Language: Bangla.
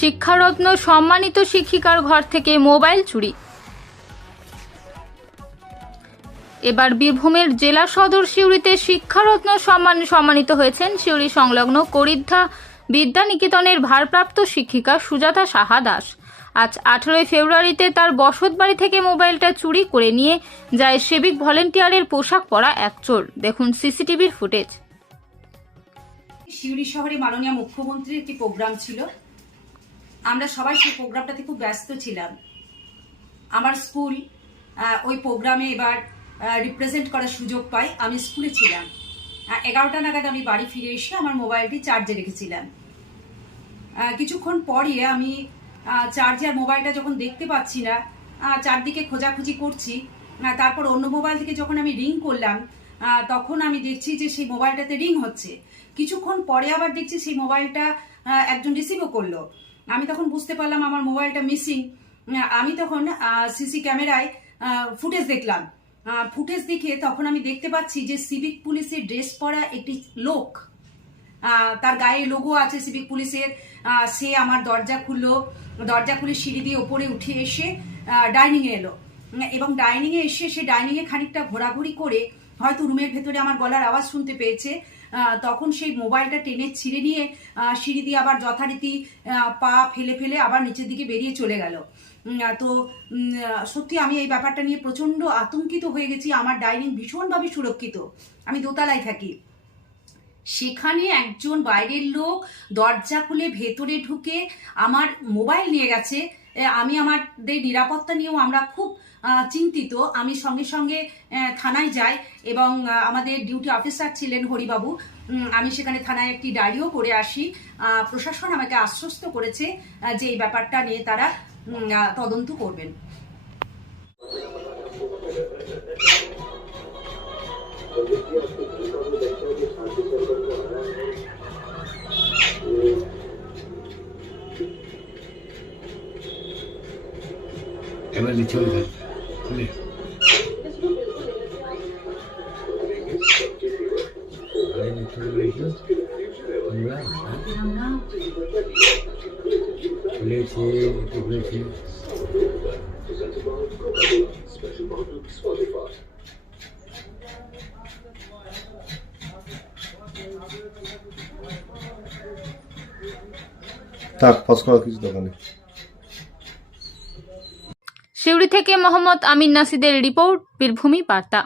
শিক্ষারত্ন সম্মানিত শিক্ষিকার ঘর থেকে মোবাইল চুরি। এবার বীরভূমের জেলা সদর সিউড়িতে শিক্ষারত্ন সম্মানিত হয়েছেন সিউড়ি সংলগ্ন করিদ্ধা বিদ্যানিকেতনের ভারপ্রাপ্ত শিক্ষিকা সুজাতা সাহা দাস। আজ 18 ফেব্রুয়ারিতে তার বসত বাড়ি থেকে মোবাইলটা চুরি করে নিয়ে যায় সিভিক ভলেন্টিয়ারের পোশাক পরা এক চোর। দেখুন সিসিটিভির ফুটেজ। সিউড়ি শহরে মাননীয় মুখ্যমন্ত্রীর একটি প্রোগ্রাম ছিল, আমরা সবাই সেই প্রোগ্রামটাতে খুব ব্যস্ত ছিলাম। আমার স্কুল ওই প্রোগ্রামে এবার রিপ্রেজেন্ট করার সুযোগ পাই। আমি স্কুলে ছিলাম, 11টা নাগাদ আমি বাড়ি ফিরে এসে আমার মোবাইলটি চার্জে রেখেছিলাম। কিছুক্ষণ পরে আমি চার্জে আর মোবাইলটা যখন দেখতে পাচ্ছি না, চারদিকে খোঁজাখুঁজি করছি। তারপর অন্য মোবাইল থেকে যখন আমি রিং করলাম, তখন আমি দেখছি যে সেই মোবাইলটাতে রিং হচ্ছে। কিছুক্ষণ পরে আবার দেখছি সেই মোবাইলটা একজন রিসিভও করলো। আমি তখন বুঝতে পারলাম আমার মোবাইলটা মিসিং। আমি তখন সিসি ক্যামেরায় ফুটেজ দেখলাম। ফুটেজ দেখে তখন আমি দেখতে পাচ্ছি যে সিভিক পুলিশের ড্রেস পরা একটি লোক, তার গায়ে লোগো আছে সিভিক পুলিশের, সে আমার দরজা খুলে সিঁড়ি দিয়ে ওপরে উঠে এসে ডাইনিংয়ে এলো এবং ডাইনিংয়ে এসে সে ডাইনিংয়ে খানিকটা ঘোরাঘুরি করে হয়তো রুমের ভেতরে আমার গলার আওয়াজ শুনতে পেয়েছে। তখন সেই মোবাইলটা টেনে ছিঁড়ে নিয়ে সিঁড়ি দিয়ে আবার যথারীতি পা ফেলে আবার নিচের দিকে বেরিয়ে চলে গেল। তো সত্যি আমি এই ব্যাপারটা নিয়ে প্রচণ্ড আতঙ্কিত হয়ে গেছি। আমার ডাইনিং ভীষণভাবে সুরক্ষিত, আমি দোতলায় থাকি। সেখানে একজন বাইরের লোক দরজা খুলে ভেতরে ঢুকে আমার মোবাইল নিয়ে গেছে। আমি আমাদের নিরাপত্তা নিয়েও আমরা খুব চিন্তিত। আমি সঙ্গে সঙ্গে থানায় যাই এবং আমাদের ডিউটি অফিসার ছিলেন হরিবাবু, আমি সেখানে থানায় একটি ডায়েরিও করে আসি। প্রশাসন আমাকে আশ্বস্ত করেছে যে এই ব্যাপারটা নিয়ে তারা তদন্ত করবেন। এবার নিচে খুলে খুলেছি। থাক পজ করা কিছু দোকানে। সিউড়ি থেকে মোহাম্মদ আমিন নাসিদের রিপোর্ট, বীরভূমি বার্তা।